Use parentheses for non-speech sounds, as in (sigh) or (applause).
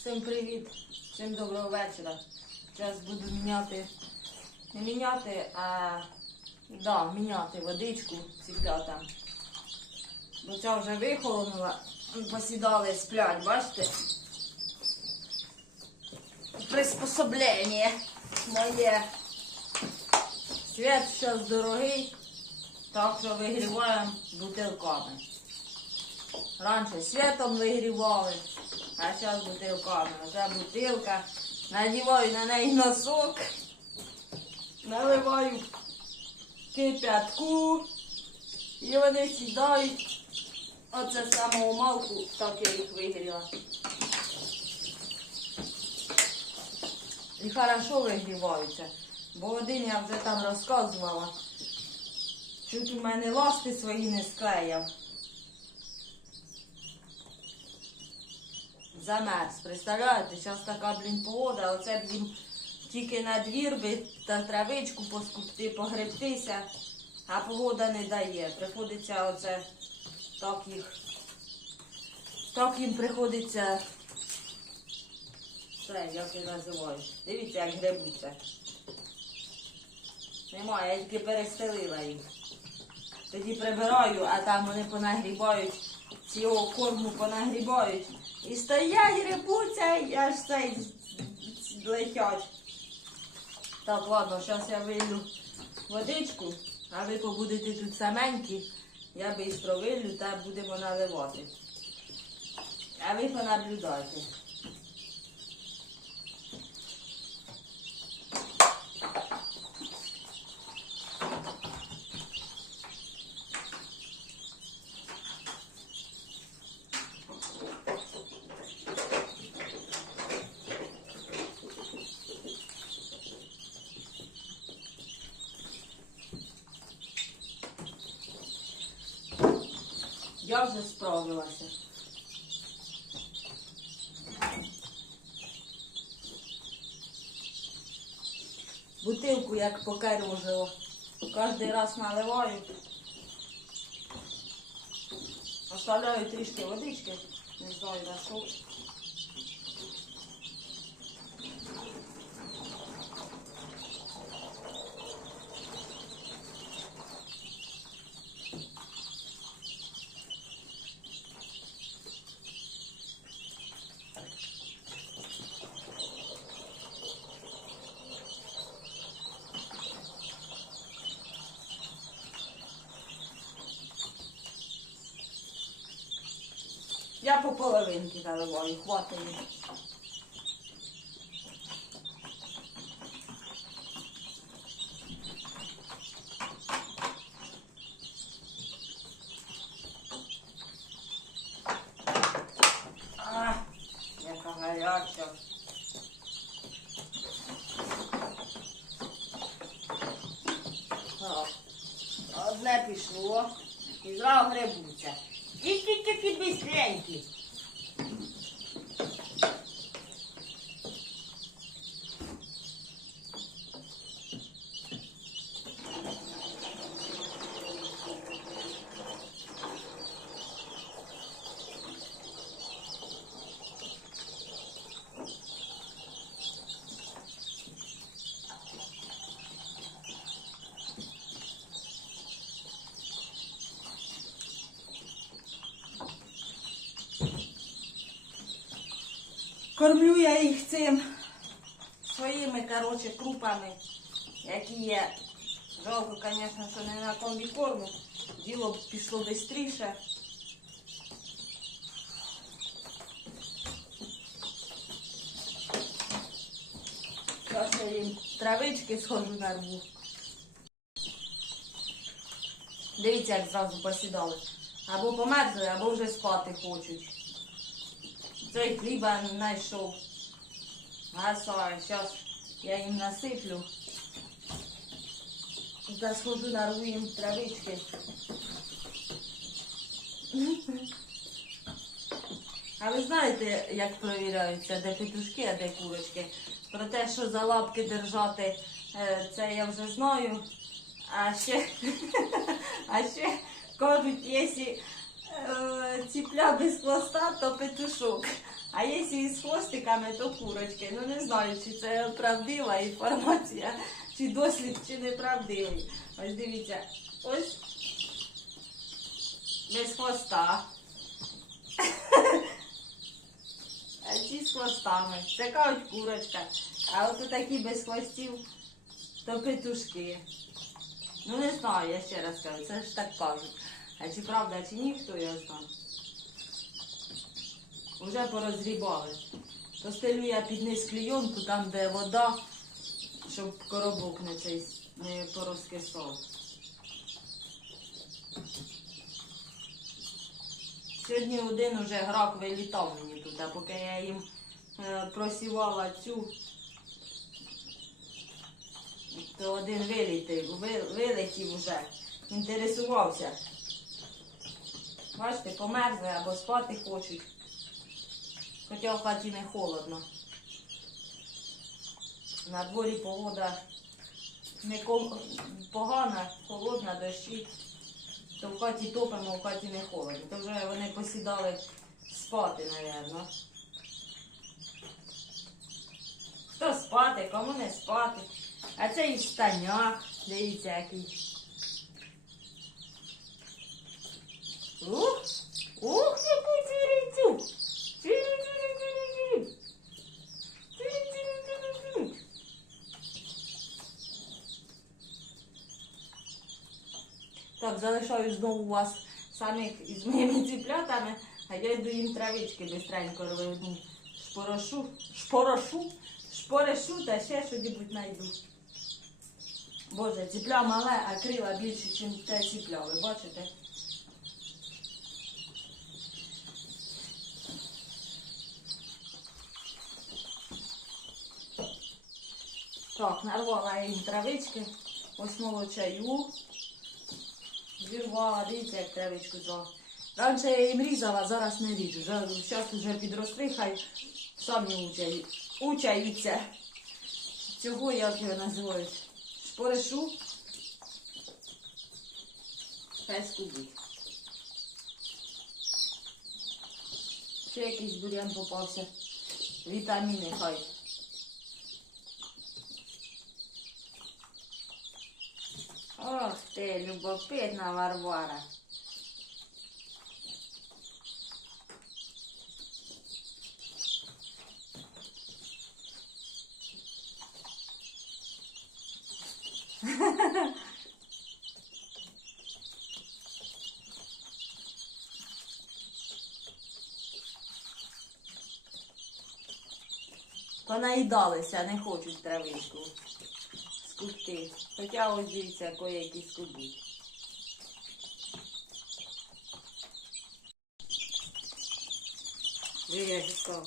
Всім привіт, всім доброго вечора. Зараз буду міняти, не міняти, а да, міняти водичку ціплятам. Бо ця вже вихолонула, посідали, сплять, бачите? Приспособлення моє. Світ зараз дорогий, так що вигріваємо бутилками. Раніше світом вигрівали, а зараз бутилками. Оця бутилка. Надіваю на неї носок, наливаю кипятку і вони сідають. Оце самого малку, так я їх вигріла. І хорошо вигріваються. Бо один я вже там розказувала. Чуть у мене ласти свої не склеяв. Замерз. Представляєте, зараз така, блін, погода, оце б їм тільки на двір би та травичку поскупти, погребтися, а погода не дає. Приходиться оце так їх. Так їм приходиться. Це, як я називаю. Дивіться, як гребуться. Немає, я тільки перестелила їх. Тоді прибираю, а там вони понагрібають, цього корму понагрібають. І стоять, репуться, і аж цей летять. Так, ладно, зараз я вилю водичку, а ви побудете тут саменькі, я бистро вилю та будемо наливати. А ви понаблюдайте. Я вже справилася. Бутилку як покеружила. Кожен раз наливаю. Оставляю трішки водички. Не знаю на що. Я по половинки наливаю, хватає. А, яка гаряча. Одне пішло і зразу грибуться. Тільки-тільки бистренькі. Кормлю я їх цим своїми, коротше, крупами, які є. Жалко, звісно, що не на комбікорму. Діло б пішло швидше. Зараз їм травички схожу нарву. Дивіться, як зразу посідали. Або померзли, або вже спати хочуть. Цей хліба знайшов. Гасаю, зараз я їм насиплю. Та схожу нарву їм травички. А ви знаєте, як провіряються, де петушки, а де курочки? Про те, що за лапки держати, е, це я вже знаю. А ще, (laughs) а ще кажуть, якщо ціпля без хвоста, то петушок. А якщо із хвостиками, то курочки. Ну не знаю, чи це правдива інформація, чи дослід, чи неправдивий. Ось дивіться, ось без хвоста. (laughs) А ці з хвостами. Це кажуть курочка. А от такі без хвостів, то петушки. Ну не знаю, я ще раз кажу, це ж так кажуть. А чи правда, чи ні, хто його знає. Уже порозрібали. Постелю я під низ клійонку, там де вода, щоб коробок не цей не порозкисав. Сьогодні один уже грак вилітав мені тут, а поки я їм е, просівала цю, то один вилітив, ви- вилетів уже, інтересувався. Бачите, померзли або спати хочуть. Хоча в хаті не холодно. На дворі погода не ко- погана, холодна, дощі. То в хаті топимо, в хаті не холодно. То вже вони посідали спати, напевно. Хто спати, кому не спати. А це і в штанях. Дивіться, який. Ух! Ух, який цвірінцюк! Цвірінь-цвірінь-цвірінь-цвірінь! Цвірінь-цвірінь-цвірінь-цвірінь! Так, залишаю знову вас самих із моїми ціплятами, а я йду їм травички бистренько рву. Шпорошу, шпорошу, шпорешу та ще що-небудь знайду. Боже, ціпля мале, а крила більше, ніж те ціпля, ви бачите? Так, нарвала я їм травички, ось молочаю. Зірвала, дивіться, як травичку дала. Раніше я їм різала, зараз не ріжу. Зараз вже підросли, хай самі учаються. Цього як його називають? Шпоришу. Хай скубуть. Ще якийсь бурян попався. Вітаміни хай. Ох ти, любопитна Варвара. (laughs) Понаїдалися, не хочуть травичку скупти. Хоча ось дивіться, кое якісь кубуть. Дивіться,